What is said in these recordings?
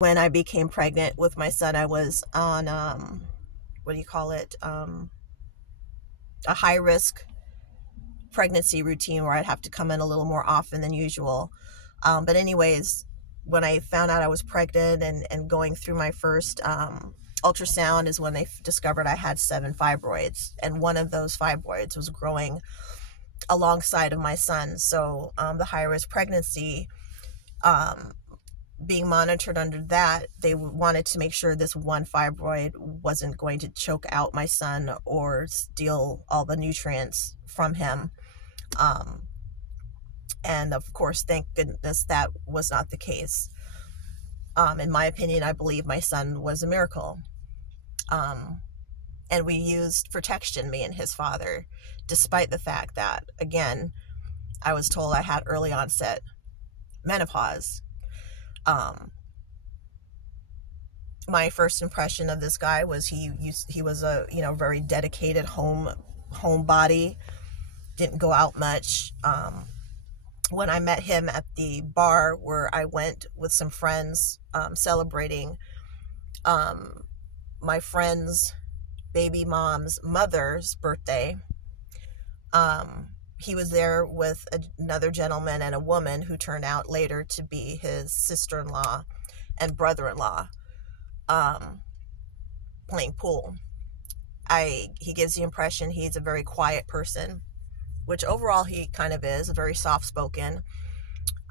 When I became pregnant with my son, I was on, what do you call it? A high risk pregnancy routine where I'd have to come in a little more often than usual. But anyways, when I found out I was pregnant and going through my first ultrasound is when they discovered I had 7 fibroids. And one of those fibroids was growing alongside of my son. So the high risk pregnancy, being monitored under that, they wanted to make sure this one fibroid wasn't going to choke out my son or steal all the nutrients from him. And of course, thank goodness that was not the case. In my opinion, I believe my son was a miracle. And we used protection, me and his father, despite the fact that, again, I was told I had early onset menopause. My first impression of this guy was he was a very dedicated homebody, didn't go out much. When I met him at the bar where I went with some friends, celebrating my friend's baby mom's mother's birthday, he was there with another gentleman and a woman who turned out later to be his sister-in-law and brother-in-law, playing pool. He gives the impression he's a very quiet person, which overall he kind of is, very soft-spoken.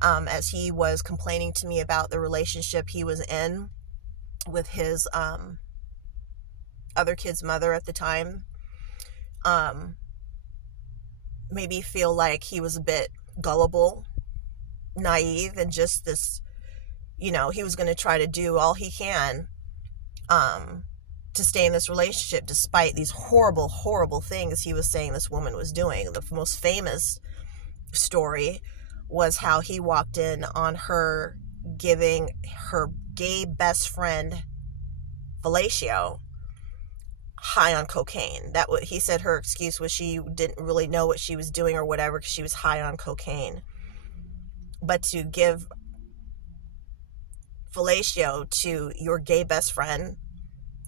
As he was complaining to me about the relationship he was in with his other kid's mother at the time, made me feel like he was a bit gullible, naive, and just this, he was going to try to do all he can to stay in this relationship despite these horrible, horrible things he was saying this woman was doing. The most famous story was how he walked in on her giving her gay best friend fellatio high on cocaine. He said her excuse was she didn't really know what she was doing or whatever because she was high on cocaine. But to give fellatio to your gay best friend,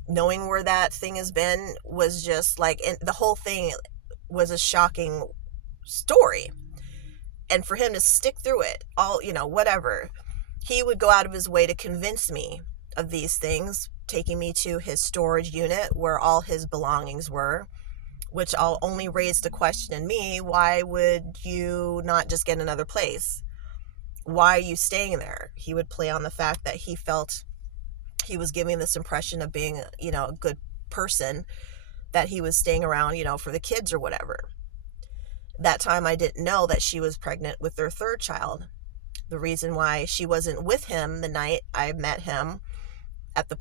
knowing where that thing has been, was just like, and the whole thing was a shocking story. And for him to stick through it all, whatever, he would go out of his way to convince me of these things, taking me to his storage unit where all his belongings were, which all only raised the question in me, why would you not just get another place? Why are you staying there? He would play on the fact that he felt he was giving this impression of being, a good person, that he was staying around, for the kids or whatever. That time I didn't know that she was pregnant with their third child. The reason why she wasn't with him the night I met him at the